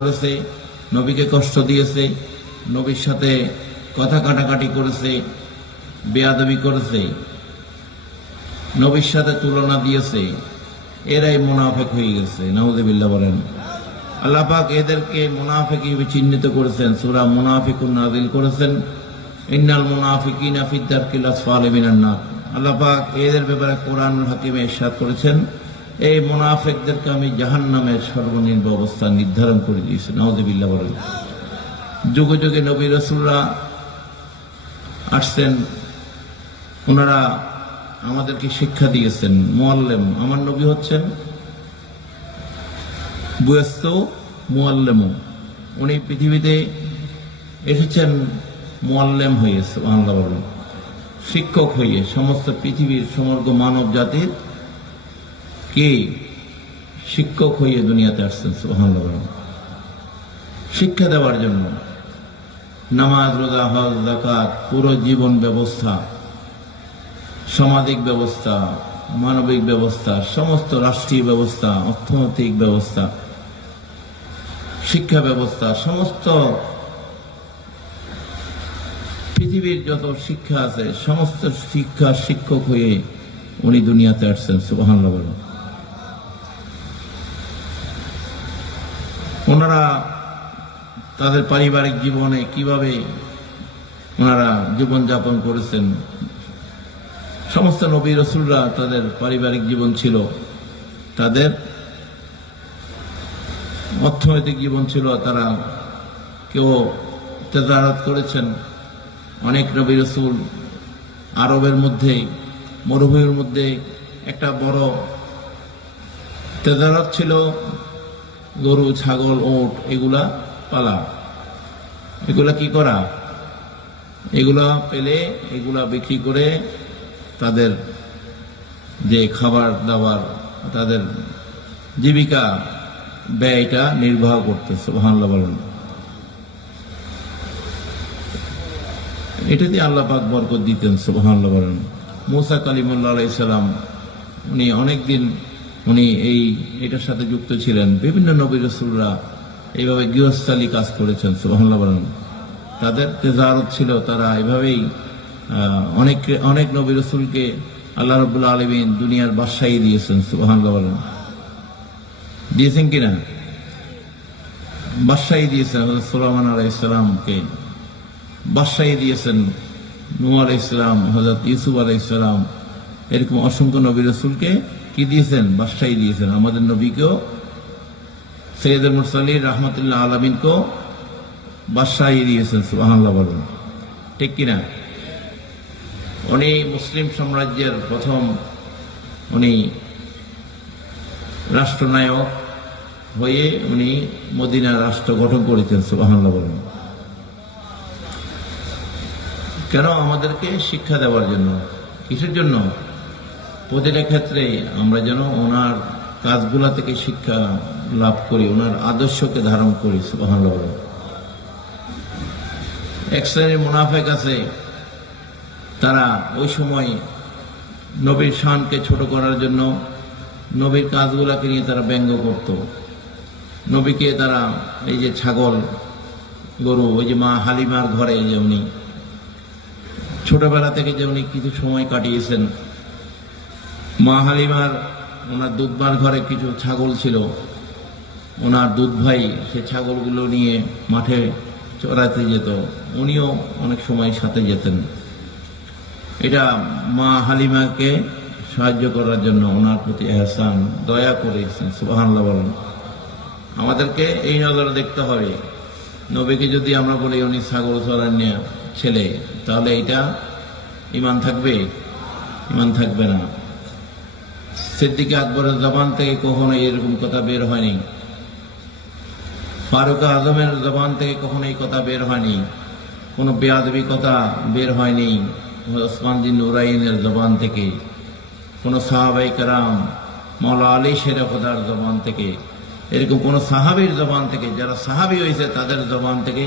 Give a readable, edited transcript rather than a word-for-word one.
করেছে, নবীকে কষ্ট দিয়েছে, নবীর সাথে কথা কাটাকাটি করেছে, বেয়াদবি করেছে, নবীর সাথে তুলনা দিয়েছে, এরাই মুনাফিক হয়ে গেছে। নাউযুবিল্লাহ বলেন। আল্লাহ পাক এদেরকে মুনাফিক হিসেবে চিহ্নিত করেছেন, সূরা মুনাফিকুন নাযিল করেছেন, ইন্নাল মুনাফিকিনা ফি দারকিল আসফালি মিনান নার। আল্লাহ পাক এদের ব্যাপারে কোরআনুল হাকিমে ইরশাদ করেছেন, এই মুনাফিকদেরকে আমি জাহান্নামের সর্বনিম্ন অবস্থান নির্ধারণ করে দিয়েছি। নাউযুবিল্লাহ বলেন। যুগে যুগে নবী রাসূলরা আসছেন, ওনারা আমাদেরকে শিক্ষা দিয়েছেন। মুআল্লিম, আমার নবী হচ্ছেন বুয়াস্তু মুআল্লিমু, উনি পৃথিবীতে এসেছেন মুআল্লিম হয়ে, সুবহানাল্লাহ বলেন, শিক্ষক হয়ে সমস্ত পৃথিবীর সমগ্র মানব জাতির কে শিক্ষক হয়ে দুনিয়াতে আসছেন। সুবহানাল্লাহ বলেন। শিক্ষা দেওয়ার জন্য নামাজ, রোজা, হজ, যাকাত, পুরো জীবন ব্যবস্থা, সামাজিক ব্যবস্থা, মানবিক ব্যবস্থা, সমস্ত রাষ্ট্রীয় ব্যবস্থা, অর্থনৈতিক ব্যবস্থা, শিক্ষা ব্যবস্থা, সমস্ত পৃথিবীর যত শিক্ষা আছে সমস্ত শিক্ষা শিক্ষক হয়ে উনি দুনিয়াতে আসছেন। সুবহানাল্লাহ বলেন। ওনারা তাদের পারিবারিক জীবনে কিভাবে ওনারা জীবনযাপন করেছেন, সমস্ত নবী রাসূলরা তাদের পারিবারিক জীবন ছিল, তাদের অর্থনৈতিক জীবন ছিল, তারা কেউ তেজারত করেছেন। অনেক নবী রাসূল আরবের মধ্যে মরুভূমির মধ্যে একটা বড় তেজারত ছিল, গরু, ছাগল, ওট এগুলা পালা, এগুলা কি করা, এগুলা পেলে এগুলা বিক্রি করে তাদের যে খাবার দাবার, তাদের জীবিকা ব্যয়টা নির্বাহ করতে। সুবহানাল্লাহ বলেন। এটাতে আল্লাহ পাক বরকত দিতেন। সুবহানাল্লাহ বলেন। মুসা কালিমুল্লাহ আলাইহিস সালাম উনি অনেকদিন উনি এটার সাথে যুক্ত ছিলেন। বিভিন্ন নবী রাসূলরা এইভাবে গৃহস্থালী কাজ করেছেন। সুবহানাল্লাহ বলেন। তাদের তেজারত ছিল, তারা এইভাবেই অনেক নবী রাসূলকে আল্লাহ রাব্বুল আলামিন দুনিয়ার বাদশাহী দিয়েছেন। সুবহানাল্লাহ বলেন। দিয়েছেন কিনা? বাদশাহী দিয়েছেন। হযরত সুলাইমান আলাইহিস সালামকে বাদশাহী দিয়েছেন, নূহ আলাইহিস সালাম, হযরত ইউসুফ আলাইহিস সালাম, এরকম অসংখ্য নবী রাসূলকে কি দিয়েছেন? বাদশাহী দিয়েছেন। আমাদের নবীকেও, সাইয়্যিদুল মুরসালিন রাহমাতুল্লাহ আলামিনকেও বাদশাহী দিয়েছেন। সুবহানাল্লাহ বলেন। ঠিক কিনা? উনি মুসলিম সাম্রাজ্যের প্রথম উনি রাষ্ট্রনায়ক হয়ে উনি মদিনা রাষ্ট্র গঠন করেছেন। সুবহানাল্লাহ বলেন। কেন? আমাদেরকে শিক্ষা দেওয়ার জন্য। কিসের জন্য? প্রতিটা ক্ষেত্রে আমরা যেন ওনার কাজগুলা থেকে শিক্ষা লাভ করি, ওনার আদর্শকে ধারণ করি। সুবহানাল্লাহ বলেন। এক শ্রেণীর মুনাফিক আছে, তারা ওই সময় নবীর শানকে ছোট করার জন্য নবীর কাজগুলাকে নিয়ে তারা ব্যঙ্গ করত। নবীকে তারা এই যে ছাগল, গরু, ওই যে মা হালিমার ঘরে যে উনি ছোটবেলা থেকে যে উনি কিছু সময় কাটিয়েছেন, মা হালিমার ওনার দুধবার ঘরে কিছু ছাগল ছিল, ওনার দুধ ভাই সে ছাগলগুলো নিয়ে মাঠে চড়াতে যেত, উনিও অনেক সময় সাথে যেতেন। এটা মা হালিমাকে সাহায্য করার জন্য ওনার প্রতি এহসান, দয়া করেছেন। সুবহানাল্লাহ বলেন। আমাদেরকে এই নজরে দেখতে হবে, নবীকে যদি আমরা বলি উনি ছাগল চড়ানোর ছেলে, তাহলে এটা ঈমান থাকবে? ঈমান থাকবে না। সিদ্দিক আকবরের জবান থেকে কখনো এরকম কথা বের হয়নি, ফারুক আজমের জবান থেকে কখনো এই কথা বের হয়নি, কোনো বেয়াদবি কথা বের হয়নি ওসমান বিন নুরাইনের জবান থেকে, কোনো সাহাবায়ে কেরাম, মাওলা আলী শের খোদার জবান থেকে, এরকম কোনো সাহাবীর জবান থেকে, যারা সাহাবী হয়েছে তাদের জবান থেকে